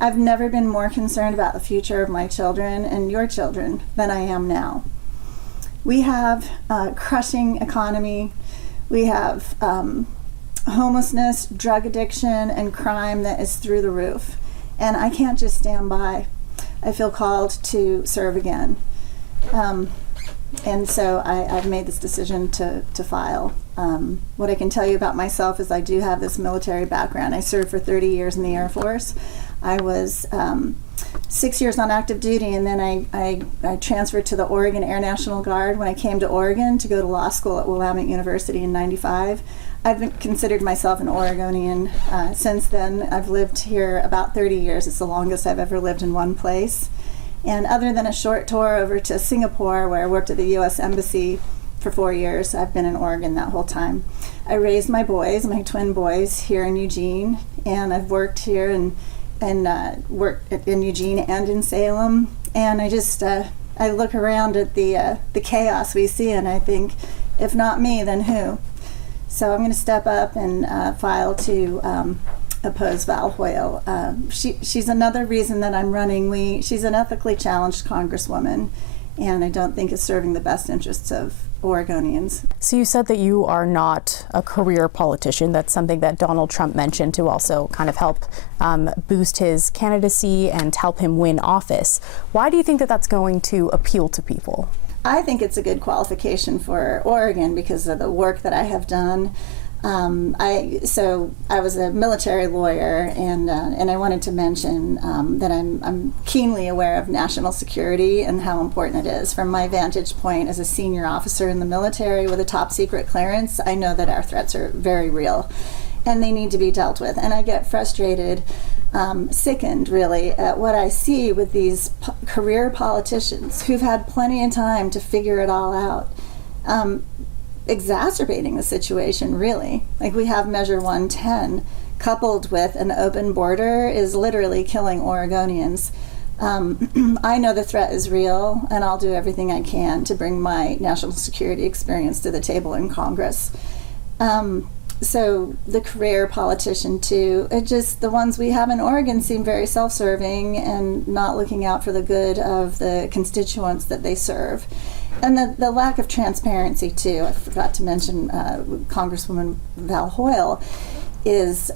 I've never been more concerned about the future of my children and your children than I am now. We have a crushing economy. We have homelessness, drug addiction, and crime that is through the roof. And I can't just stand by. I feel called to serve again. And so I've made this decision to file. What I can tell you about myself is I do have this military background. I served for 30 years in the Air Force. I was 6 years on active duty, and then I transferred to the Oregon Air National Guard when I came to Oregon to go to law school at Willamette University in '95. I've considered myself an Oregonian since then. I've lived here about 30 years. It's the longest I've ever lived in one place. And other than a short tour over to Singapore, where I worked at the U.S. Embassy for 4 years, I've been in Oregon that whole time. I raised my boys, my twin boys, here in Eugene, and I've worked here and worked in Eugene and in Salem. And I just I look around at the chaos we see, and I think, if not me, then who? So I'm going to step up and file to oppose Val Hoyle. She's another reason that I'm running. She's an ethically challenged congresswoman, and I don't think is serving the best interests of Oregonians. So you said that you are not a career politician. That's something that Donald Trump mentioned to also kind of help boost his candidacy and help him win office. Why do you think that that's going to appeal to people? I think it's a good qualification for Oregon because of the work that I have done. I was a military lawyer, and I wanted to mention that I'm keenly aware of national security and how important it is. From my vantage point as a senior officer in the military with a top secret clearance, I know that our threats are very real, and they need to be dealt with. And I get frustrated, sickened really, at what I see with these career politicians who've had plenty of time to figure it all out. Exacerbating the situation, really. Like, we have Measure 110 coupled with an open border is literally killing Oregonians. I know the threat is real, and I'll do everything I can to bring my national security experience to the table in Congress. So the career politician too, the ones we have in Oregon seem very self-serving and not looking out for the good of the constituents that they serve. And the lack of transparency too. I forgot to mention Congresswoman Val Hoyle it's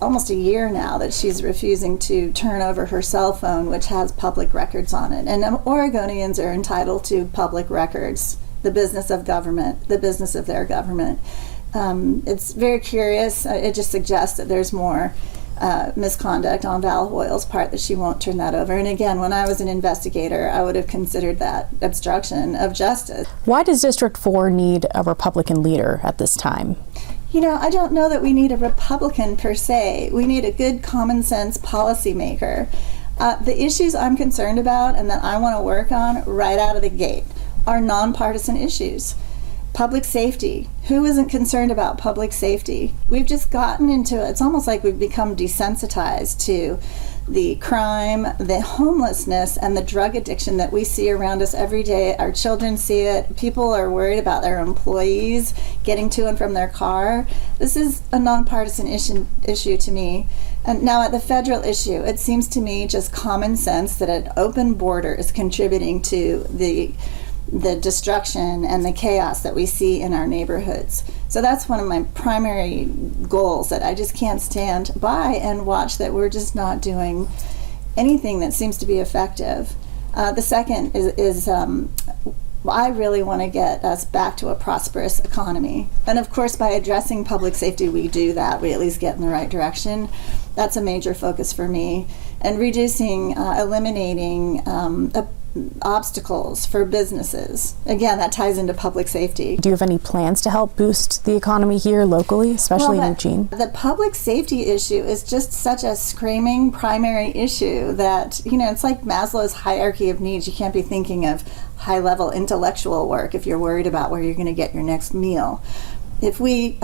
almost a year now that she's refusing to turn over her cell phone, which has public records on it. And Oregonians are entitled to public records, the business of government, the business of their government. It's very curious. It just suggests that there's more misconduct on Val Hoyle's part, that she won't turn that over. And again, when I was an investigator, I would have considered that obstruction of justice. Why does District 4 need a Republican leader at this time? You know, I don't know that we need a Republican per se. We need a good common sense policymaker. The issues I'm concerned about and that I want to work on right out of the gate are nonpartisan issues. Public safety. Who isn't concerned about public safety? We've just gotten into it. It's almost like we've become desensitized to the crime, the homelessness, and the drug addiction that we see around us every day. Our children see it. People are worried about their employees getting to and from their car. This is a nonpartisan issue to me. And now at the federal issue, it seems to me just common sense that an open border is contributing to the destruction and the chaos that we see in our neighborhoods. So that's one of my primary goals, that I just can't stand by and watch that we're just not doing anything that seems to be effective. The second is I really want to get us back to a prosperous economy. And of course, by addressing public safety, we do that. We at least get in the right direction. That's a major focus for me. And reducing, eliminating obstacles for businesses. Again, that ties into public safety. Do you have any plans to help boost the economy here locally, especially in Eugene? The public safety issue is just such a screaming primary issue that, you know, it's like Maslow's hierarchy of needs. You can't be thinking of high-level intellectual work if you're worried about where you're going to get your next meal. If we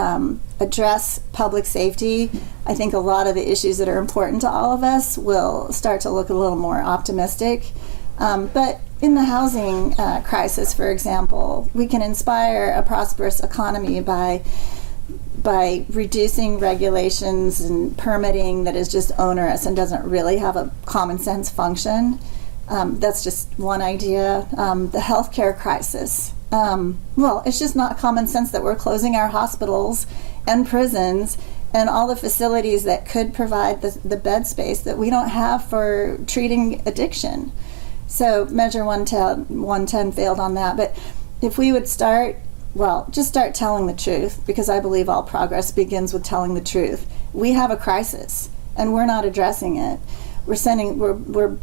address public safety, I think a lot of the issues that are important to all of us will start to look a little more optimistic. But in the housing crisis, for example, we can inspire a prosperous economy by by reducing regulations and permitting that is just onerous and doesn't really have a common sense function. That's just one idea. The healthcare crisis. Well, it's just not common sense that we're closing our hospitals and prisons and all the facilities that could provide the bed space that we don't have for treating addiction. So Measure 110 failed on that. But if we would just start telling the truth, because I believe all progress begins with telling the truth. We have a crisis, and we're not addressing it. We're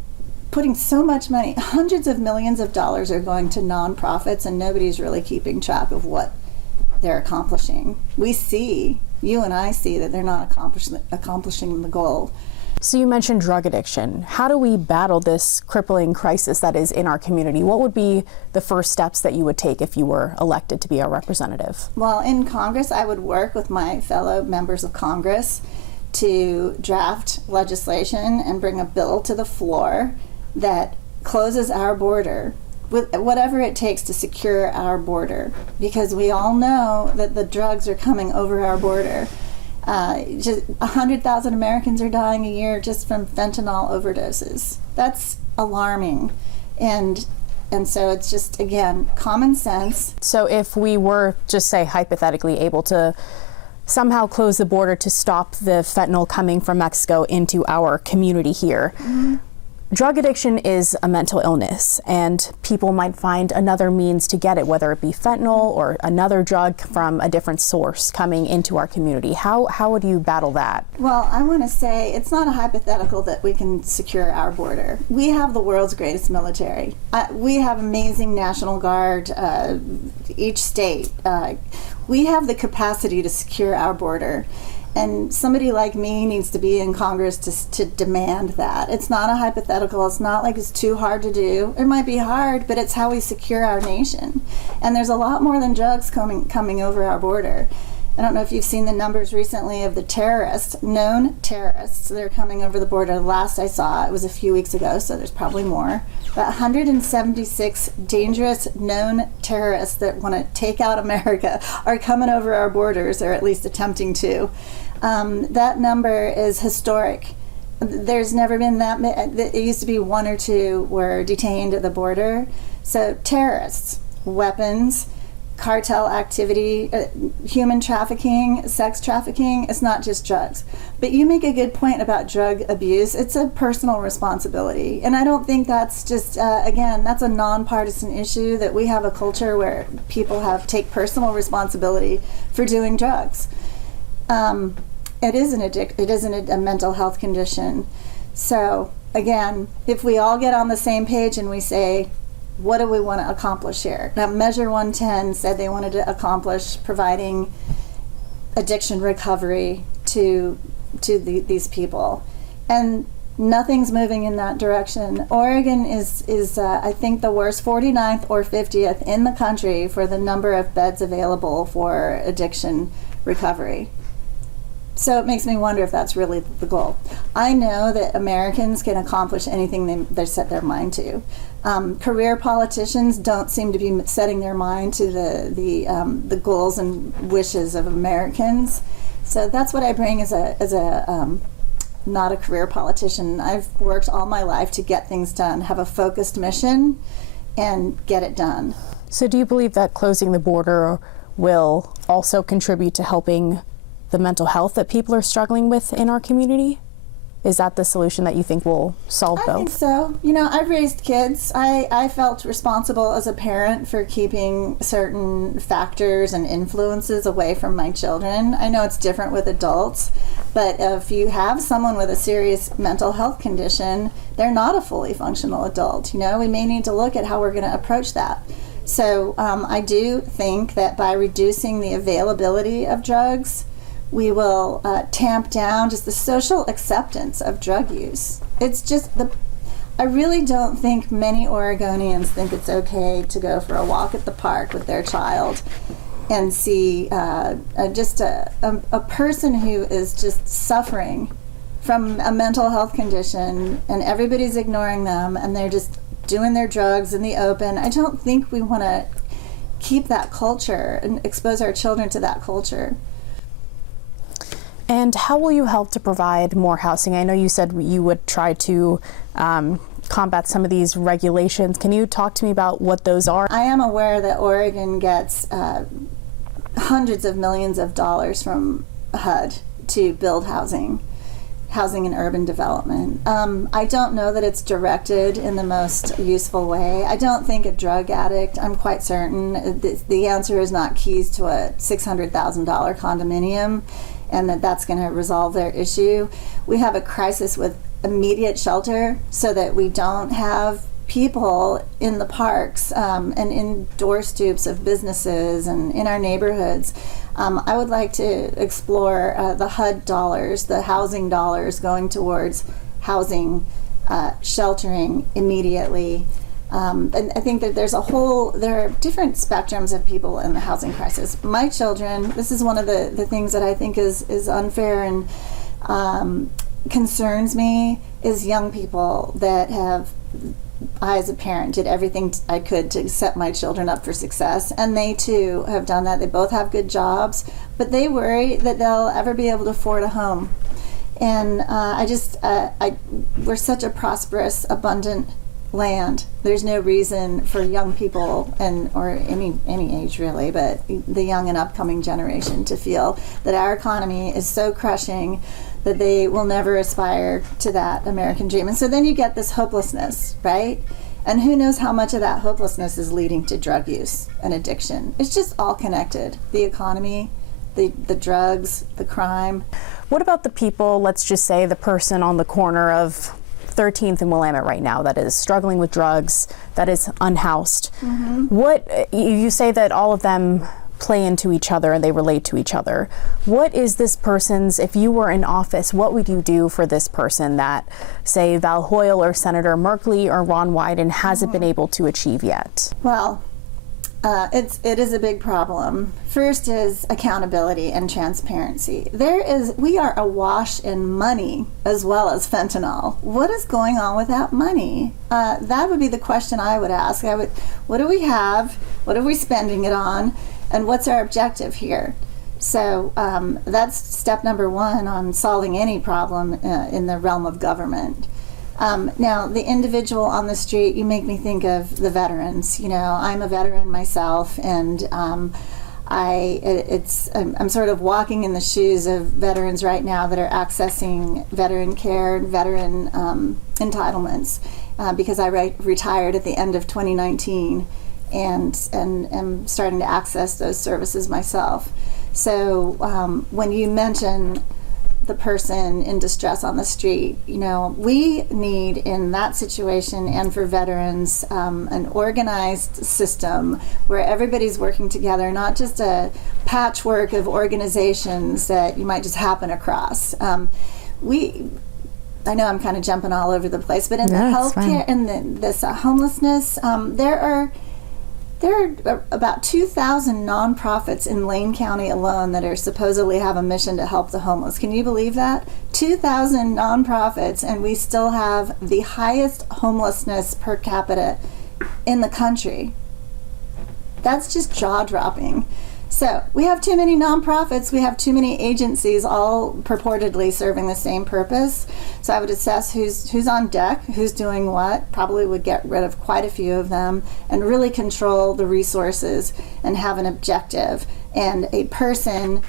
putting so much money, hundreds of millions of dollars are going to nonprofits, and nobody's really keeping track of what they're accomplishing. You and I see that they're not accomplishing the goal. So you mentioned drug addiction. How do we battle this crippling crisis that is in our community? What would be the first steps that you would take if you were elected to be our representative? Well, in Congress, I would work with my fellow members of Congress to draft legislation and bring a bill to the floor that closes our border, with whatever it takes to secure our border, because we all know that the drugs are coming over our border. Just 100,000 Americans are dying a year just from fentanyl overdoses. That's alarming. And so it's just, again, common sense. So if we were, just say hypothetically, able to somehow close the border to stop the fentanyl coming from Mexico into our community here, drug addiction is a mental illness, and people might find another means to get it, whether it be fentanyl or another drug from a different source coming into our community. How would you battle that? Well, I want to say it's not a hypothetical that we can secure our border. We have the world's greatest military. We have amazing National Guard, each state. We have the capacity to secure our border. And somebody like me needs to be in Congress to demand that. It's not a hypothetical. It's not like it's too hard to do. It might be hard, but it's how we secure our nation. And there's a lot more than drugs coming over our border. I don't know if you've seen the numbers recently of the known terrorists that are coming over the border. The last I saw, it was a few weeks ago, so there's probably more. But 176 dangerous known terrorists that want to take out America are coming over our borders, or at least attempting to. That number is historic. There's never been that many. It used to be one or two were detained at the border. So terrorists, weapons, cartel activity, human trafficking, sex trafficking, it's not just drugs. But you make a good point about drug abuse. It's a personal responsibility. And I don't think that's just, again, that's a nonpartisan issue, that we have a culture where people take personal responsibility for doing drugs. It isn't a mental health condition. So again, if we all get on the same page and we say, what do we want to accomplish here? Now, Measure 110 said they wanted to accomplish providing addiction recovery to these people, and nothing's moving in that direction. Oregon is I think the worst, 49th or 50th in the country for the number of beds available for addiction recovery. So it makes me wonder if that's really the goal. I know that Americans can accomplish anything they set their mind to. Career politicians don't seem to be setting their mind to the goals and wishes of Americans. So that's what I bring as a not a career politician. I've worked all my life to get things done, have a focused mission, and get it done. So do you believe that closing the border will also contribute to helping the mental health that people are struggling with in our community? Is that the solution that you think will solve both? I think so. You know, I've raised kids. I felt responsible as a parent for keeping certain factors and influences away from my children. I know it's different with adults, but if you have someone with a serious mental health condition, they're not a fully functional adult. You know, we may need to look at how we're going to approach that. So I do think that by reducing the availability of drugs, we will tamp down just the social acceptance of drug use. It's just I really don't think many Oregonians think it's okay to go for a walk at the park with their child and see just a person who is just suffering from a mental health condition, and everybody's ignoring them, and they're just doing their drugs in the open. I don't think we want to keep that culture and expose our children to that culture. And how will you help to provide more housing? I know you said you would try to combat some of these regulations. Can you talk to me about what those are? I am aware that Oregon gets hundreds of millions of dollars from HUD to build housing and urban development. I don't know that it's directed in the most useful way. I don't think a drug addict, I'm quite certain, the answer is not keys to a $600,000 condominium and that's going to resolve their issue. We have a crisis with immediate shelter so that we don't have people in the parks and in door stoops of businesses and in our neighborhoods. I would like to explore the HUD dollars, the housing dollars going towards housing, sheltering immediately. And I think that there are different spectrums of people in the housing crisis. My children, this is one of the things that I think is unfair and concerns me, is young people that have, I as a parent did everything I could to set my children up for success, and they too have done that. They both have good jobs, but they worry that they'll ever be able to afford a home. And we're such a prosperous, abundant land. There's no reason for young people or any age really, but the young and upcoming generation to feel that our economy is so crushing that they will never aspire to that American dream. And so then you get this hopelessness, right? And who knows how much of that hopelessness is leading to drug use and addiction. It's just all connected. The economy, the drugs, the crime. What about the people, let's just say the person on the corner of 13th and Willamette right now that is struggling with drugs, that is unhoused? Mm-hmm. What, you say that all of them play into each other and they relate to each other. What is this person's, if you were in office, what would you do for this person that, say, Val Hoyle or Senator Merkley or Ron Wyden hasn't been able to achieve yet? Well, it is a big problem. First is accountability and transparency. We are awash in money as well as fentanyl. What is going on with that money? That would be the question I would ask. What do we have? What are we spending it on? And what's our objective here? So that's step number one on solving any problem in the realm of government. Now, the individual on the street, you make me think of the veterans. You know, I'm a veteran myself, and I'm sort of walking in the shoes of veterans right now that are accessing veteran care, veteran entitlements, because I retired at the end of 2019 and am starting to access those services myself. So when you mention the person in distress on the street, you know, we need in that situation and for veterans an organized system where everybody's working together, not just a patchwork of organizations that you might just happen across. I know I'm kind of jumping all over the place, but in the healthcare and this homelessness, there are about 2,000 nonprofits in Lane County alone that are supposedly have a mission to help the homeless. Can you believe that? 2,000 nonprofits, and we still have the highest homelessness per capita in the country. That's just jaw-dropping. So we have too many nonprofits, we have too many agencies all purportedly serving the same purpose. So I would assess who's on deck, who's doing what, probably would get rid of quite a few of them and really control the resources and have an objective and a person.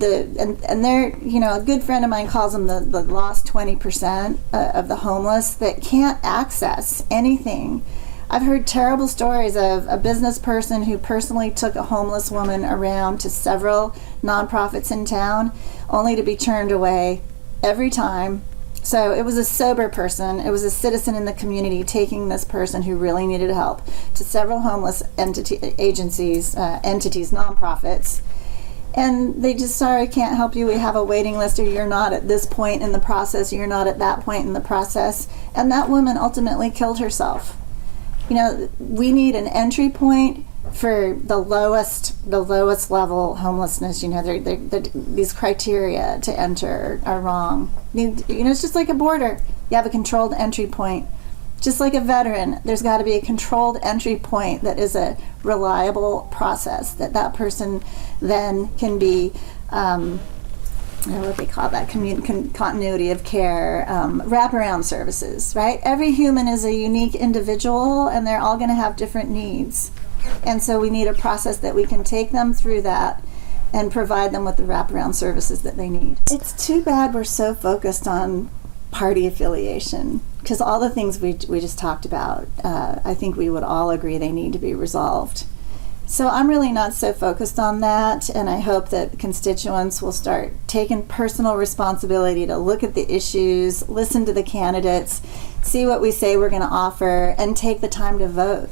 And they're, you know, a good friend of mine calls them the lost 20% of the homeless that can't access anything. I've heard terrible stories of a business person who personally took a homeless woman around to several nonprofits in town, only to be turned away every time. So it was a sober person, it was a citizen in the community taking this person who really needed help to several homeless agencies, nonprofits. And they just, sorry, can't help you, we have a waiting list, or you're not at this point in the process, you're not at that point in the process. And that woman ultimately killed herself. You know, we need an entry point for the lowest level homelessness. You know, these criteria to enter are wrong. You know, it's just like a border. You have a controlled entry point. Just like a veteran, there's got to be a controlled entry point that is a reliable process that person then can be what they call that, continuity of care, wraparound services, right? Every human is a unique individual, and they're all going to have different needs. And so we need a process that we can take them through that and provide them with the wraparound services that they need. It's too bad we're so focused on party affiliation, because all the things we just talked about, I think we would all agree they need to be resolved. So I'm really not so focused on that, and I hope that constituents will start taking personal responsibility to look at the issues, listen to the candidates, see what we say we're going to offer, and take the time to vote.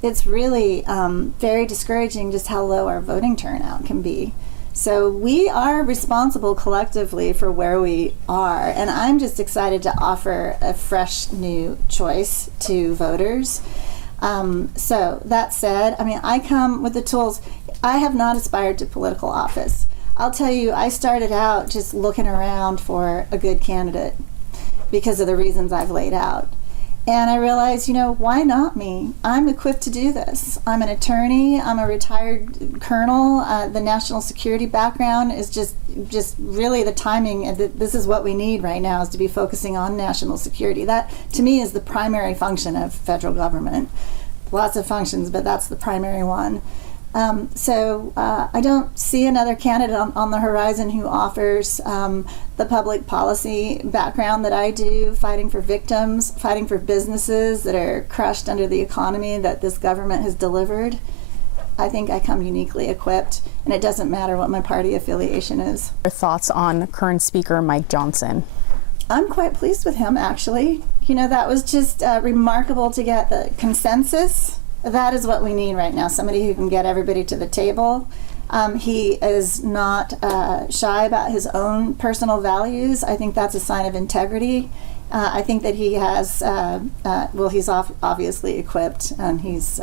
It's really very discouraging just how low our voting turnout can be. So we are responsible collectively for where we are, and I'm just excited to offer a fresh new choice to voters. So that said, I mean, I come with the tools. I have not aspired to political office. I'll tell you, I started out just looking around for a good candidate because of the reasons I've laid out. And I realized, why not me? I'm equipped to do this. I'm an attorney. I'm a retired colonel. The national security background is just really the timing. And this is what we need right now, is to be focusing on national security. That, to me, is the primary function of federal government. Lots of functions, but that's the primary one. So I don't see another candidate on the horizon who offers the public policy background that I do, fighting for victims, fighting for businesses that are crushed under the economy that this government has delivered. I think I come uniquely equipped, and it doesn't matter what my party affiliation is. Your thoughts on current Speaker Mike Johnson? I'm quite pleased with him, actually. That was just remarkable to get the consensus. That is what we need right now, somebody who can get everybody to the table. He is not shy about his own personal values. I think that's a sign of integrity. I think that he has, he's obviously equipped, and he's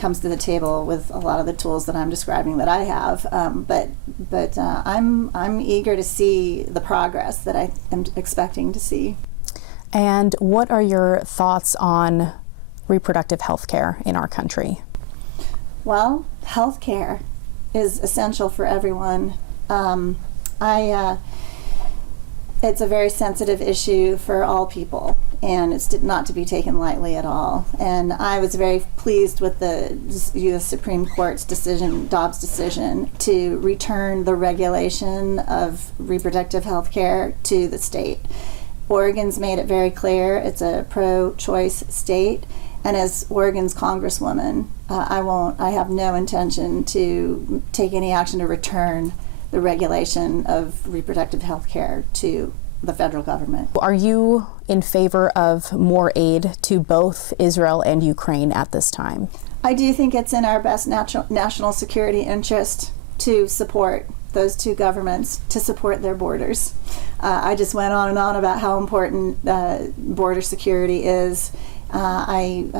comes to the table with a lot of the tools that I'm describing that I have. But I'm eager to see the progress that I am expecting to see. And what are your thoughts on reproductive health care in our country? Well, health care is essential for everyone. It's a very sensitive issue for all people, and it's not to be taken lightly at all. And I was very pleased with the U.S. Supreme Court's decision, Dobbs' decision, to return the regulation of reproductive health care to the state. Oregon's made it very clear it's a pro-choice state. And as Oregon's Congresswoman, I have no intention to take any action to return the regulation of reproductive health care to the federal government. Are you in favor of more aid to both Israel and Ukraine at this time? I do think it's in our best national security interest to support those two governments, to support their borders. I just went on and on about how important border security is. I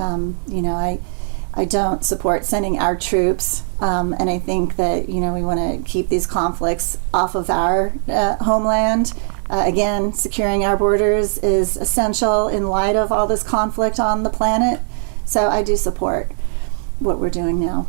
don't support sending our troops, and I think that we want to keep these conflicts off of our homeland. Again, securing our borders is essential in light of all this conflict on the planet. So I do support what we're doing now.